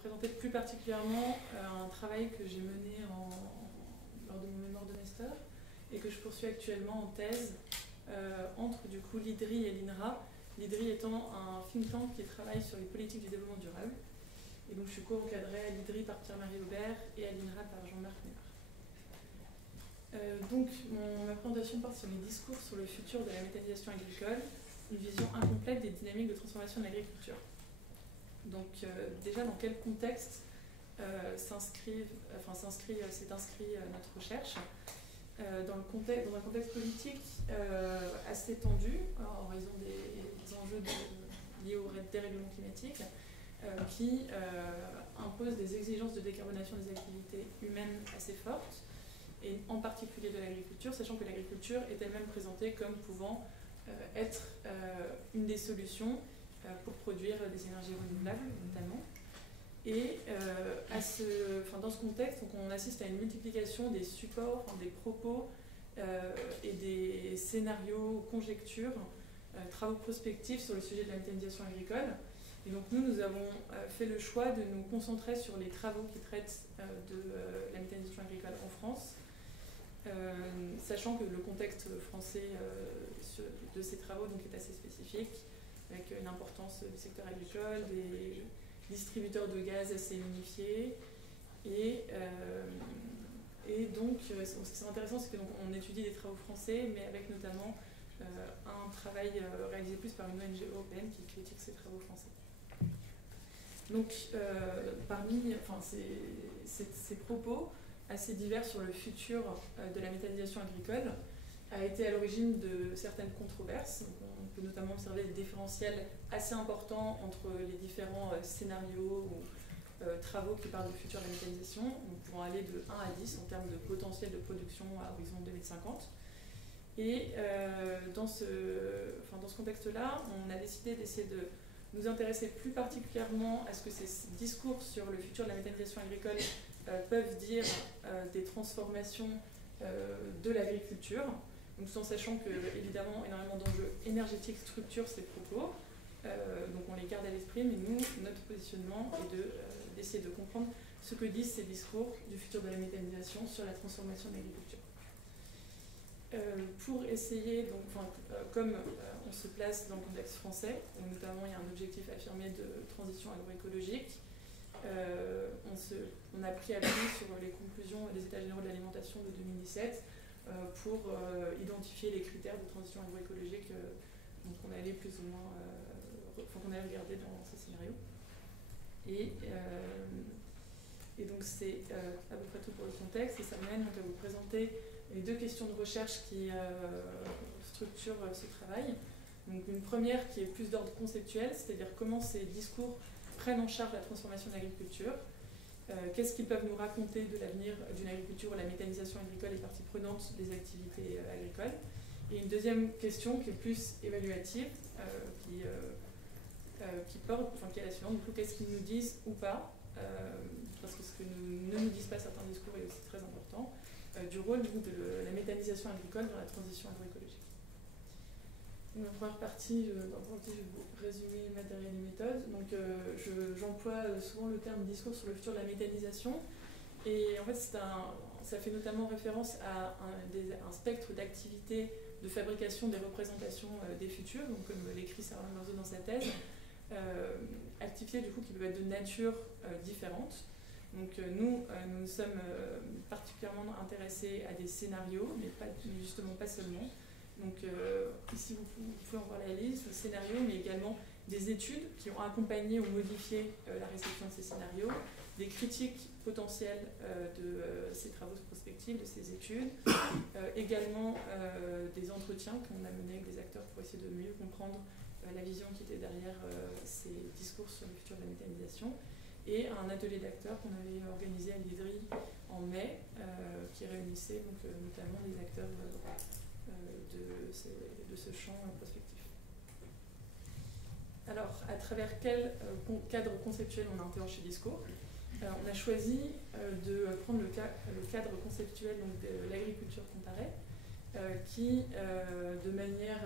présenter plus particulièrement un travail que j'ai mené lors de mon mémoire de master et que je poursuis actuellement en thèse entre du coup l'IDRI et l'INRA. L'IDRI étant un think tank qui travaille sur les politiques du développement durable. Et donc je suis co-encadrée à l'IDRI par Pierre-Marie Aubert et à l'INRA par Jean-Marc Ménard. Donc ma présentation porte sur mes discours sur le futur de la méthanisation agricole, une vision incomplète des dynamiques de transformation de l'agriculture. Donc déjà dans quel contexte s'est inscrit notre recherche dans un contexte politique assez tendu en raison des enjeux liés au dérèglement climatique qui imposent des exigences de décarbonation des activités humaines assez fortes et en particulier de l'agriculture, sachant que l'agriculture est elle-même présentée comme pouvant être une des solutions pour produire des énergies renouvelables notamment. Et dans ce contexte, donc on assiste à une multiplication des supports, des propos et des scénarios, conjectures, travaux prospectifs sur le sujet de la méthanisation agricole. Et donc nous avons fait le choix de nous concentrer sur les travaux qui traitent de la méthanisation agricole en France, sachant que le contexte français de ces travaux donc, est assez spécifique, avec une importance du secteur agricole, des distributeurs de gaz assez unifiés. Et donc, ce qui est intéressant, c'est qu'on étudie des travaux français, mais avec notamment un travail réalisé plus par une ONG européenne qui critique ces travaux français. Donc, parmi ces propos assez divers sur le futur de la méthanisation agricole, a été à l'origine de certaines controverses. Donc, on peut notamment observer des différentiels assez importants entre les différents scénarios ou travaux qui parlent du futur de la méthanisation. Nous pouvons aller de 1 à 10 en termes de potentiel de production à horizon 2050. Et dans ce contexte-là, on a décidé d'essayer de nous intéresser plus particulièrement à ce que ces discours sur le futur de la méthanisation agricole peuvent dire des transformations de l'agriculture. Donc, tout en sachant que, évidemment, énormément d'enjeux énergétiques structurent ces propos. Donc, on les garde à l'esprit, mais nous, notre positionnement est d'essayer de comprendre ce que disent ces discours du futur de la méthanisation sur la transformation de l'agriculture. Pour essayer, donc, comme on se place dans le contexte français, où notamment il y a un objectif affirmé de transition agroécologique, on a pris appui sur les conclusions des États généraux de l'alimentation de 2017 pour identifier les critères de transition agroécologique qu'on allait plus ou moins qu'on allait regarder dans ces scénarios. Et donc c'est à peu près tout pour le contexte, et ça mène donc à vous présenter les deux questions de recherche qui structurent ce travail. Donc une première qui est plus d'ordre conceptuel, c'est-à-dire comment ces discours prennent en charge la transformation de l'agriculture, qu'est-ce qu'ils peuvent nous raconter de l'avenir d'une agriculture où la méthanisation agricole est partie prenante des activités agricoles. Et une deuxième question qui est plus évaluative, qui est la suivante, du coup, qu'est-ce qu'ils nous disent ou pas, parce que ce que ne nous disent pas certains discours est aussi très important, du rôle de la méthanisation agricole dans la transition agroécologique. Dans la première partie, je vais vous résumer matériel et méthode. Donc, j'emploie souvent le terme discours sur le futur de la méthanisation. Et en fait, ça fait notamment référence à un spectre d'activités de fabrication des représentations des futurs, donc comme l'écrit Sarah Marzo dans sa thèse, activités du coup qui peuvent être de nature différente. Donc nous sommes particulièrement intéressés à des scénarios, mais justement pas seulement. Donc ici vous pouvez en voir la liste, le scénario, mais également des études qui ont accompagné ou modifié la réception de ces scénarios, des critiques potentielles de ces travaux prospectifs, de ces études, également des entretiens qu'on a menés avec des acteurs pour essayer de mieux comprendre la vision qui était derrière ces discours sur le futur de la méthanisation, et un atelier d'acteurs qu'on avait organisé à l'IDRI en mai, qui réunissait donc, notamment les acteurs de ce champ prospectif. Alors, à travers quel cadre conceptuel on interroge ces discours? On a choisi de prendre le cadre conceptuel donc, de l'agriculture comparée, qui, de manière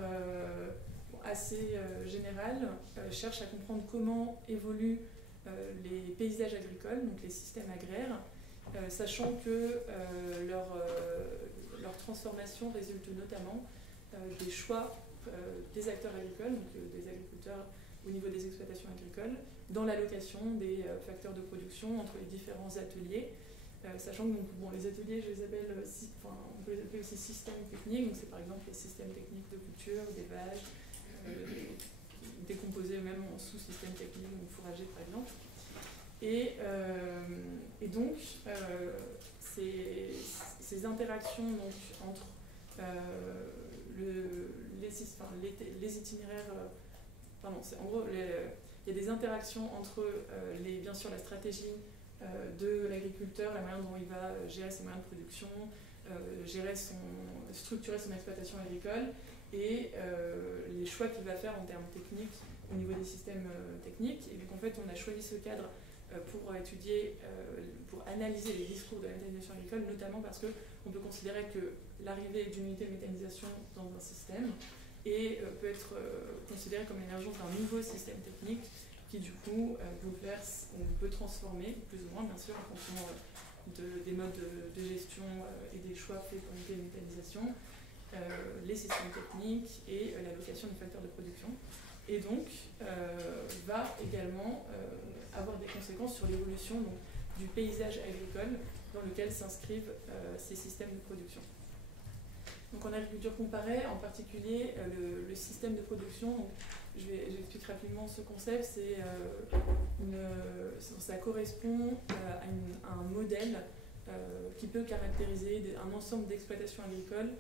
assez générale, cherche à comprendre comment évolue les paysages agricoles, donc les systèmes agraires, sachant que leur transformation résulte notamment des choix des acteurs agricoles, donc des agriculteurs au niveau des exploitations agricoles, dans l'allocation des facteurs de production entre les différents ateliers, sachant que donc, bon, les ateliers, je les appelle, on peut les appeler aussi systèmes techniques, donc c'est par exemple les systèmes techniques de culture, d'élevage, décomposés eux-mêmes en sous-systèmes techniques, donc fourragers par exemple. Et donc, ces interactions donc, entre les itinéraires, en gros, il y a des interactions entre, bien sûr, la stratégie de l'agriculteur, la manière dont il va gérer ses moyens de production, structurer son exploitation agricole, et les choix qu'il va faire en termes techniques au niveau des systèmes techniques. Et donc, en fait, on a choisi ce cadre pour étudier, pour analyser les discours de la méthanisation agricole, notamment parce qu'on peut considérer que l'arrivée d'une unité de méthanisation dans un système peut être considérée comme l'émergence d'un nouveau système technique qui, du coup, bouleverse, on peut transformer, plus ou moins, bien sûr, en fonction des modes de gestion et des choix faits pour l'unité de méthanisation, les systèmes techniques et l'allocation des facteurs de production. Et donc, va également avoir des conséquences sur l'évolution du paysage agricole dans lequel s'inscrivent ces systèmes de production. Donc en agriculture comparée, en particulier, le système de production, donc, j'explique rapidement ce concept, ça correspond à un modèle qui peut caractériser un ensemble d'exploitations agricoles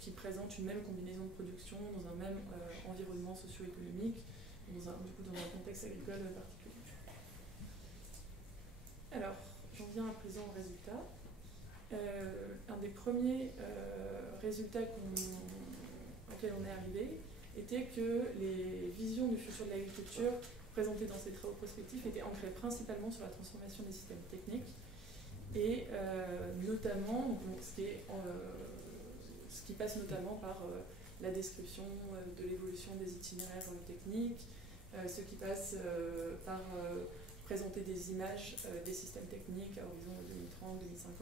qui présentent une même combinaison de production dans un même environnement socio-économique, dans un contexte agricole particulier. Alors, j'en viens à présent au résultat. Un des premiers résultats auxquels on est arrivé était que les visions du futur de l'agriculture présentées dans ces travaux prospectifs étaient ancrées principalement sur la transformation des systèmes techniques et notamment ce qui passe notamment par la description de l'évolution des itinéraires techniques, ce qui passe par présenter des images des systèmes techniques à horizon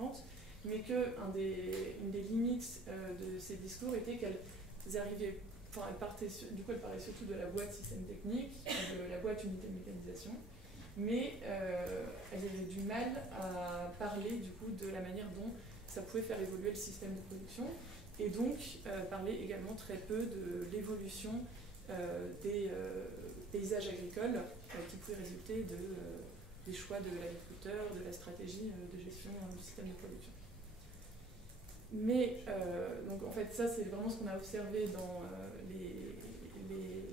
2030-2050, mais qu'une des limites de ces discours était qu'elles arrivaient, elles parlaient surtout de la boîte système technique, de la boîte unité de mécanisation, mais elles avaient du mal à parler du coup de la manière dont ça pouvait faire évoluer le système de production, et donc parler également très peu de l'évolution des paysages agricoles qui pouvaient résulter des choix de l'agriculteur, de la stratégie de gestion du système de production. Mais, donc en fait, ça c'est vraiment ce qu'on a observé dans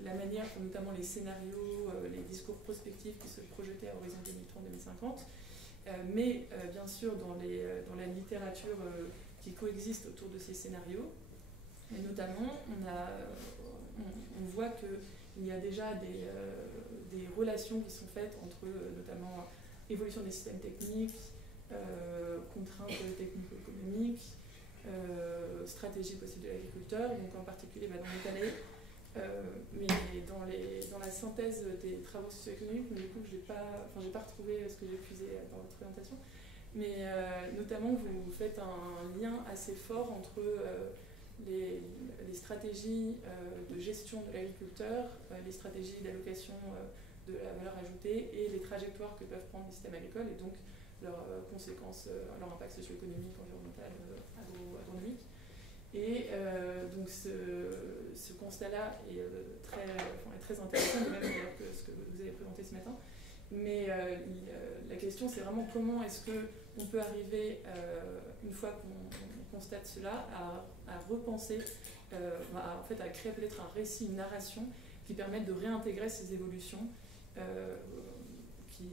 la manière, notamment les scénarios, les discours prospectifs qui se projetaient à horizon 2030-2050. Mais bien sûr, dans la littérature qui coexiste autour de ces scénarios, et notamment, on voit qu'il y a déjà des relations qui sont faites entre notamment évolution des systèmes techniques, contraintes technico-économiques, stratégie possible de l'agriculteur, donc en particulier dans l'étalé, mais dans la synthèse des travaux socio-économiques, mais du coup j'ai pas retrouvé ce que j'ai puisé dans votre présentation, mais notamment vous faites un lien assez fort entre les stratégies de gestion de l'agriculteur, les stratégies d'allocation de la valeur ajoutée et les trajectoires que peuvent prendre les systèmes agricoles et donc leurs conséquences, leur impact socio-économique, environnemental, agronomique. Et donc ce constat-là est très intéressant, même que ce que vous avez présenté ce matin. Mais la question, c'est vraiment comment est-ce qu'on peut arriver, une fois qu'on constate cela, à repenser, à créer peut-être un récit, une narration qui permette de réintégrer ces évolutions qui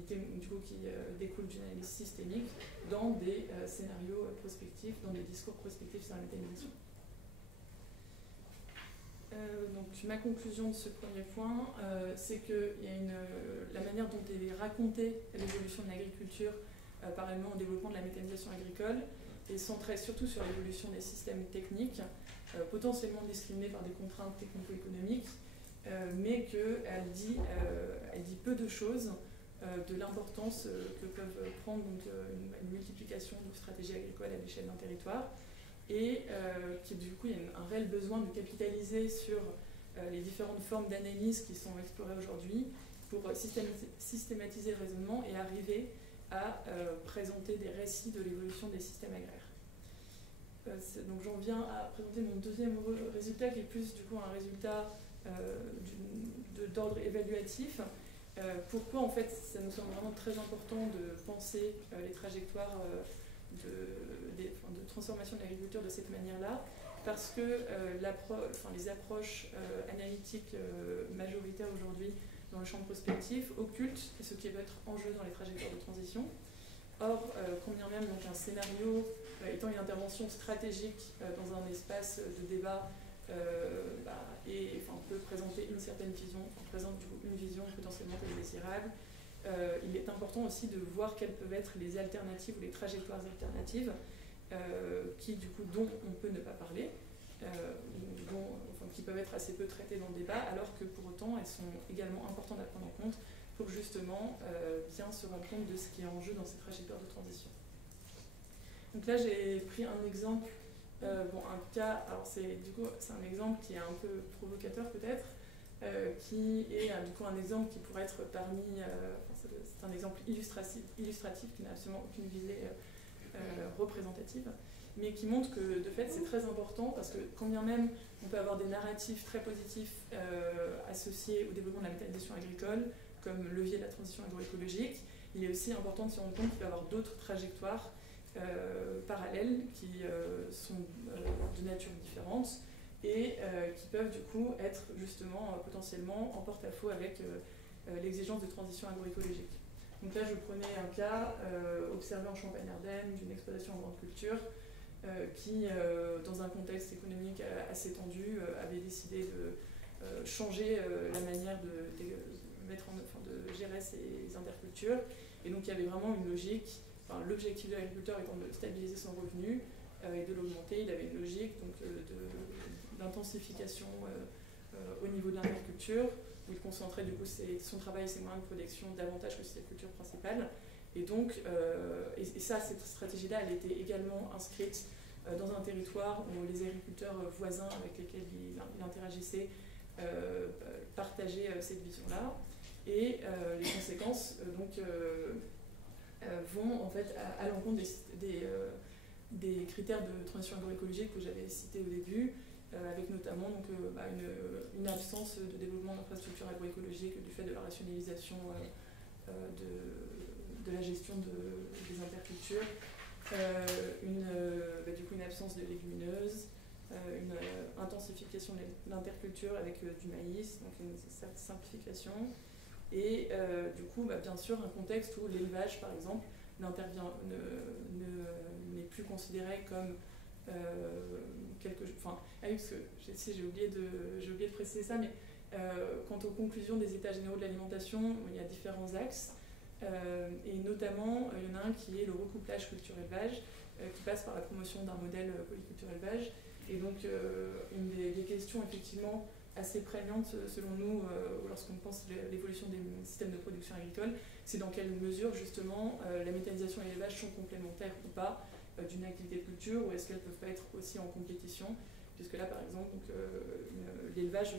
découlent d'une analyse systémique dans des scénarios prospectifs, dans des discours prospectifs sur la méthanisation. Donc ma conclusion de ce premier point, c'est que la manière dont est racontée l'évolution de l'agriculture, parallèlement au développement de la méthanisation agricole, est centrée surtout sur l'évolution des systèmes techniques, potentiellement discriminés par des contraintes technico-économiques, mais qu'elle dit peu de choses de l'importance que peuvent prendre donc, une multiplication de stratégies agricoles à l'échelle d'un territoire, et qui du coup il y a un réel besoin de capitaliser sur les différentes formes d'analyse qui sont explorées aujourd'hui pour systématiser le raisonnement et arriver à présenter des récits de l'évolution des systèmes agraires. Donc j'en viens à présenter mon deuxième résultat, qui est plus du coup un résultat d'ordre évaluatif. Pourquoi en fait ça nous semble vraiment très important de penser les trajectoires de transformation de l'agriculture de cette manière-là, parce que les approches analytiques majoritaires aujourd'hui dans le champ prospectif occultent ce qui va être en jeu dans les trajectoires de transition. Or, combien même donc, un scénario étant une intervention stratégique dans un espace de débat peut présenter une certaine vision, présente du coup, une vision potentiellement désirable, il est important aussi de voir quelles peuvent être les alternatives ou les trajectoires alternatives dont on peut ne pas parler, qui peuvent être assez peu traitées dans le débat, alors que pour autant elles sont également importantes à prendre en compte pour justement bien se rendre compte de ce qui est en jeu dans ces trajectoires de transition. Donc là j'ai pris un exemple, un cas, alors c'est un exemple qui est un peu provocateur peut-être, qui est du coup un exemple qui pourrait être parmi, c'est un exemple illustratif qui n'a absolument aucune visée représentative, mais qui montre que de fait c'est très important, parce que quand bien même on peut avoir des narratifs très positifs associés au développement de la méthanisation agricole comme levier de la transition agroécologique, il est aussi important de se rendre compte qu'il peut y avoir d'autres trajectoires parallèles qui sont de nature différente et qui peuvent du coup être justement potentiellement en porte-à-faux avec l'exigence de transition agroécologique. Donc là je prenais un cas observé en Champagne-Ardenne d'une exploitation en grande culture qui, dans un contexte économique assez tendu, avait décidé de changer la manière de gérer ses intercultures. Et donc il y avait vraiment une logique, l'objectif de l'agriculteur étant de stabiliser son revenu et de l'augmenter. Il avait une logique d'intensification au niveau de l'interculture, où il concentrait du coup son travail et ses moyens de production davantage que ses cultures principales. Et donc, cette stratégie-là, elle était également inscrite dans un territoire où les agriculteurs voisins avec lesquels il interagissait partageaient cette vision-là. Et les conséquences vont en fait à l'encontre des critères de transition agroécologique que j'avais cités au début, avec notamment une absence de développement d'infrastructures agroécologiques du fait de la rationalisation de la gestion des intercultures, une absence de légumineuses, une intensification de l'interculture avec du maïs, donc une certaine simplification, et du coup, bien sûr, un contexte où l'élevage, par exemple, n'est plus considéré comme quelque chose. Enfin, j'ai oublié de préciser ça, mais quant aux conclusions des États généraux de l'alimentation, il y a différents axes, et notamment, il y en a un qui est le recouplage culture-élevage, qui passe par la promotion d'un modèle polyculture-élevage. Et donc, une des questions, effectivement, assez prégnante selon nous lorsqu'on pense l'évolution des systèmes de production agricole, c'est dans quelle mesure justement la méthanisation et l'élevage sont complémentaires ou pas d'une activité de culture, ou est-ce qu'elles peuvent pas être aussi en compétition, puisque là par exemple l'élevage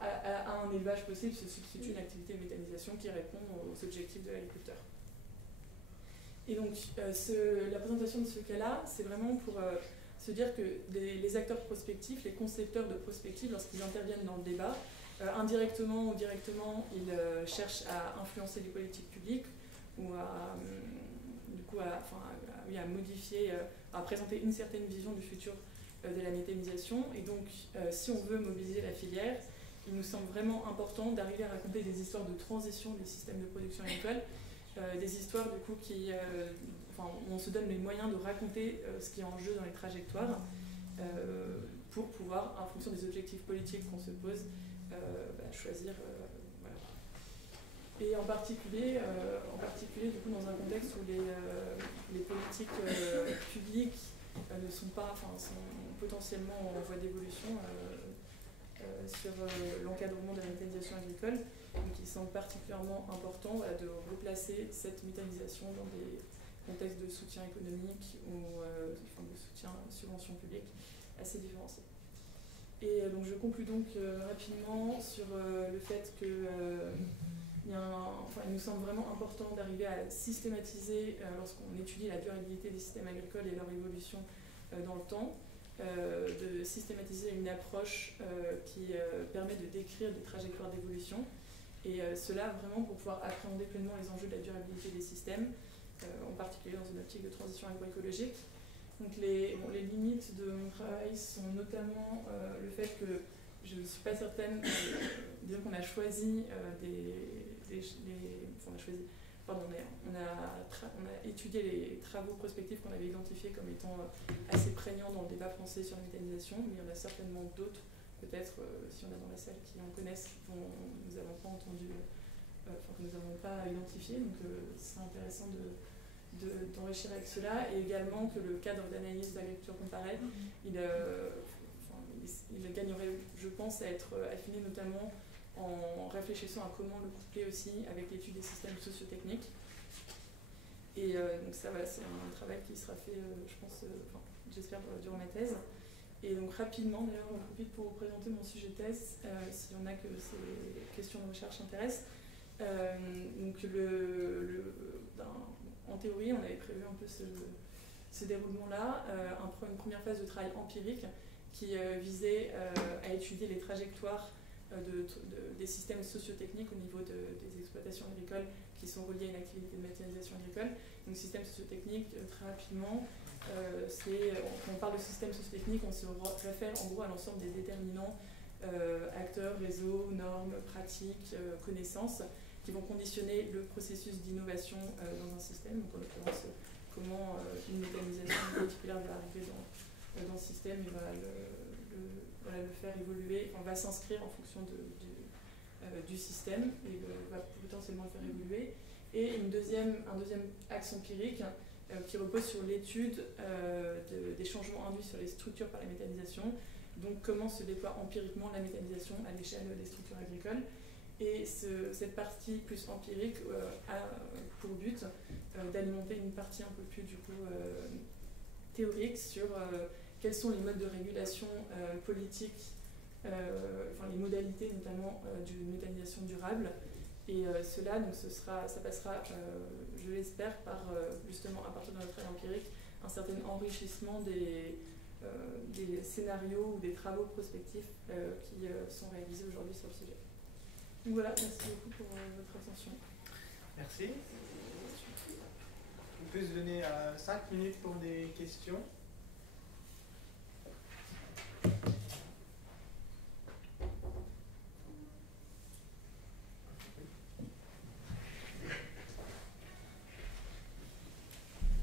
à un élevage possible se substitue une activité de méthanisation qui répond aux objectifs de l'agriculteur. Et donc la présentation de ce cas-là, c'est vraiment pour se dire que les acteurs prospectifs, les concepteurs de prospective, lorsqu'ils interviennent dans le débat, indirectement ou directement, ils cherchent à influencer les politiques publiques ou à modifier, à présenter une certaine vision du futur de la méthanisation. Et donc, si on veut mobiliser la filière, il nous semble vraiment important d'arriver à raconter des histoires de transition des systèmes de production agricole, des histoires du coup où on se donne les moyens de raconter ce qui est en jeu dans les trajectoires pour pouvoir, en fonction des objectifs politiques qu'on se pose, choisir. Voilà. Et en particulier du coup, dans un contexte où les politiques publiques sont potentiellement en voie d'évolution sur l'encadrement de la méthanisation agricole, Donc il semble particulièrement important de replacer cette méthanisation dans des contextes de soutien économique ou de soutien subvention publique assez différenciés. Et donc je conclus donc rapidement sur le fait que il nous semble vraiment important d'arriver à systématiser, lorsqu'on étudie la durabilité des systèmes agricoles et leur évolution dans le temps, de systématiser une approche qui permet de décrire des trajectoires d'évolution, et cela vraiment pour pouvoir appréhender pleinement les enjeux de la durabilité des systèmes, en particulier dans une optique de transition agroécologique. Donc les limites de mon travail sont notamment le fait que je ne suis pas certaine, disons qu'on a choisi on a étudié les travaux prospectifs qu'on avait identifiés comme étant assez prégnants dans le débat français sur la méthanisation, mais il y en a certainement d'autres, peut-être, si on a dans la salle qui en connaissent, dont nous n'avons pas entendu, que nous n'avons pas identifié, donc c'est intéressant d'enrichir avec cela, et également que le cadre d'analyse d'agriculture comparée, il gagnerait, je pense, à être affiné notamment en réfléchissant à comment le coupler aussi avec l'étude des systèmes sociotechniques. Et donc ça, voilà, c'est un travail qui sera fait, je pense, j'espère, durant ma thèse. Et donc rapidement, d'ailleurs, j'en profite pour vous présenter mon sujet de thèse, s'il y en a que ces questions de recherche intéressent. Donc en théorie, on avait prévu un peu ce déroulement-là, une première phase de travail empirique qui visait à étudier les trajectoires des systèmes sociotechniques au niveau des exploitations agricoles qui sont reliées à une activité de méthanisation agricole. Donc système sociotechnique, très rapidement, quand on parle de système sociotechnique, on se réfère en gros à l'ensemble des déterminants, acteurs, réseaux, normes, pratiques, connaissances, qui vont conditionner le processus d'innovation dans un système. Donc en l'occurrence, comment une méthanisation particulière va arriver dans ce système et va le faire évoluer, va s'inscrire en fonction du système et va potentiellement le faire évoluer. Et un deuxième axe empirique qui repose sur l'étude des changements induits sur les structures par la méthanisation, donc comment se déploie empiriquement la méthanisation à l'échelle des structures agricoles. Et cette partie plus empirique a pour but d'alimenter une partie un peu plus théorique sur quels sont les modes de régulation politique, les modalités notamment d'une méthanisation durable. Et cela, donc, ça passera, je l'espère, par justement, à partir de notre travail empirique, un certain enrichissement des scénarios ou des travaux prospectifs qui sont réalisés aujourd'hui sur le sujet. Donc voilà, merci beaucoup pour votre attention. Merci. On peut se donner 5 minutes pour des questions.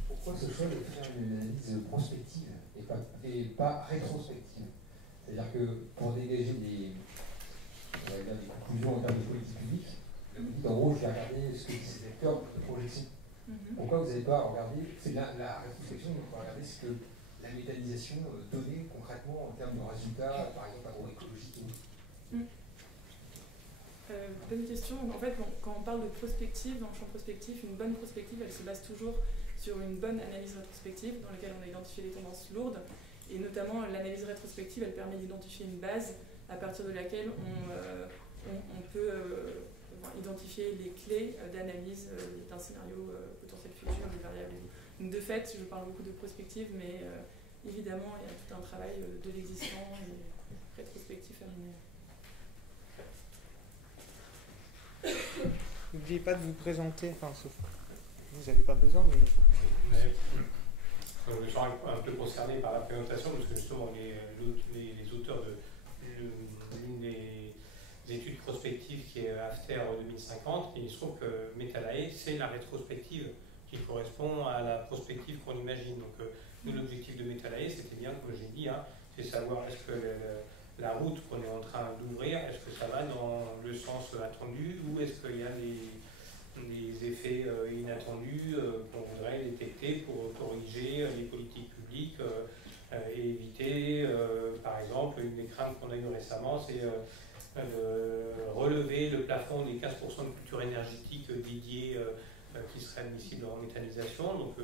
Pourquoi ce choix de faire une analyse prospective et pas rétrospective? C'est-à-dire que pour dégager des conclusions en termes de politique publique, vous dites en gros, je vais regarder ce que disent ces acteurs de projection. Pourquoi vous n'avez pas regardé, c'est la rétrospection, donc on va regarder ce que la méthanisation donnait concrètement en termes de résultats, par exemple agroécologiques? Bonne question. En fait, quand on parle de prospective, dans le champ prospectif, une bonne prospective, elle se base toujours sur une bonne analyse rétrospective dans laquelle on a identifié les tendances lourdes. Et notamment, l'analyse rétrospective, elle permet d'identifier une base à partir de laquelle on peut identifier les clés d'analyse d'un scénario potentiel futur, des variables. Donc de fait, je parle beaucoup de prospective, mais évidemment, il y a tout un travail de l'existant et rétrospectif à mener. N'oubliez pas de vous présenter, sauf vous n'avez pas besoin, mais... Je suis un peu concerné par la présentation, parce que justement, les auteurs de l'une des études prospectives qui est After 2050, il se trouve que Metalae, c'est la rétrospective qui correspond à la prospective qu'on imagine. Donc, nous, l'objectif de Metalae, c'était bien, comme j'ai dit, c'est savoir est-ce que la route qu'on est en train d'ouvrir, est-ce que ça va dans le sens attendu ou est-ce qu'il y a des effets inattendus qu'on voudrait détecter pour corriger les politiques publiques et éviter, par exemple, une des craintes qu'on a eues récemment, c'est relever le plafond des 15% de culture énergétique dédiée qui serait admissible en méthanisation. Donc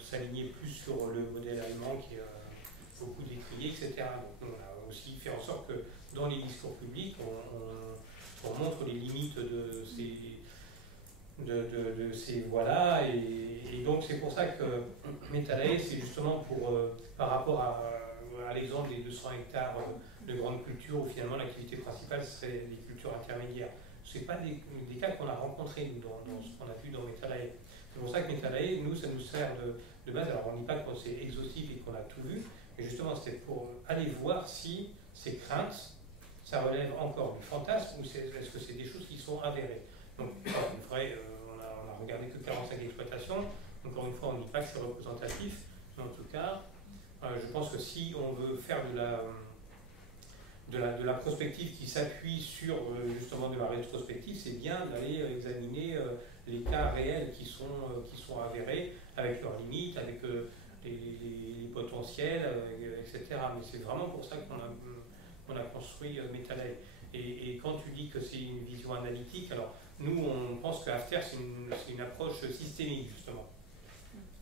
s'aligner plus sur le modèle allemand qui est beaucoup décrié, etc. Donc on a aussi fait en sorte que dans les discours publics, on montre les limites de ces voies-là. Et donc c'est pour ça que Metalae, c'est justement par rapport à l'exemple des 200 hectares de grandes cultures où finalement l'activité principale serait des cultures intermédiaires. Ce n'est pas des cas qu'on a rencontrés nous, dans ce qu'on a vu dans Metalae. C'est pour ça que Metalae, nous, ça nous sert de base. Alors on ne dit pas que c'est exhaustif et qu'on a tout vu, mais justement c'était pour aller voir si ces craintes, ça relève encore du fantasme ou est-ce que c'est des choses qui sont avérées. Donc on a regardé que 45 exploitations. Encore une fois, on ne dit pas que c'est représentatif, mais en tout cas, je pense que si on veut faire de la prospective qui s'appuie sur justement de la rétrospective, c'est bien d'aller examiner les cas réels qui sont avérés, avec leurs limites, avec les potentiels, etc. Mais c'est vraiment pour ça qu'on a construit Metalae. Et quand tu dis que c'est une vision analytique, alors nous on pense que After c'est une approche systémique justement.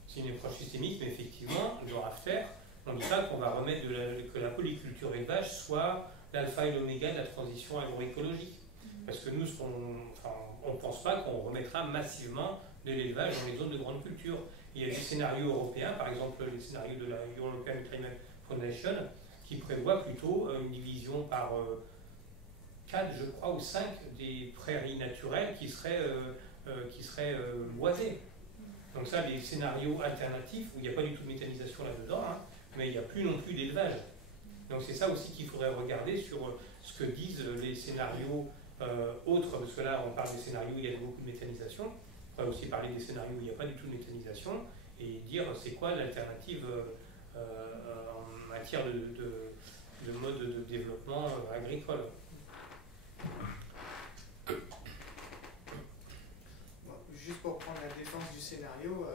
C'est une approche systémique, mais effectivement, dans After, on ne dit pas qu'on va remettre que la polyculture élevage soit l'alpha et l'oméga de la transition agroécologique. Parce que nous, on ne pense pas qu'on remettra massivement de l'élevage dans les zones de grande culture. Il y a des scénarios européens, par exemple les scénarios de la European Climate Foundation, qui prévoient plutôt une division par 4, je crois, ou 5 des prairies naturelles qui seraient boisées. Donc ça, les scénarios alternatifs, où il n'y a pas du tout de méthanisation là-dedans, hein, mais il n'y a plus non plus d'élevage. Donc c'est ça aussi qu'il faudrait regarder sur ce que disent les scénarios autres, parce que là on parle des scénarios où il y a beaucoup de méthanisation, on pourrait aussi parler des scénarios où il n'y a pas du tout de méthanisation, et dire c'est quoi l'alternative en matière de mode de développement agricole. Juste pour prendre la défense du scénario,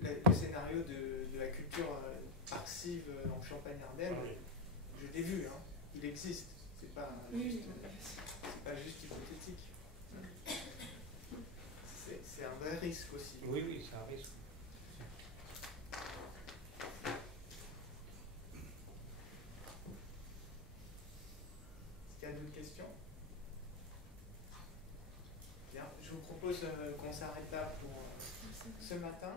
le scénario de la culture arcive en Champagne-Ardenne, je l'ai vu, hein, il existe, c'est pas juste hypothétique. C'est un vrai risque aussi. Oui, c'est un risque. Est-ce qu'il y a d'autres questions? Bien, je vous propose qu'on s'arrête là pour ce matin.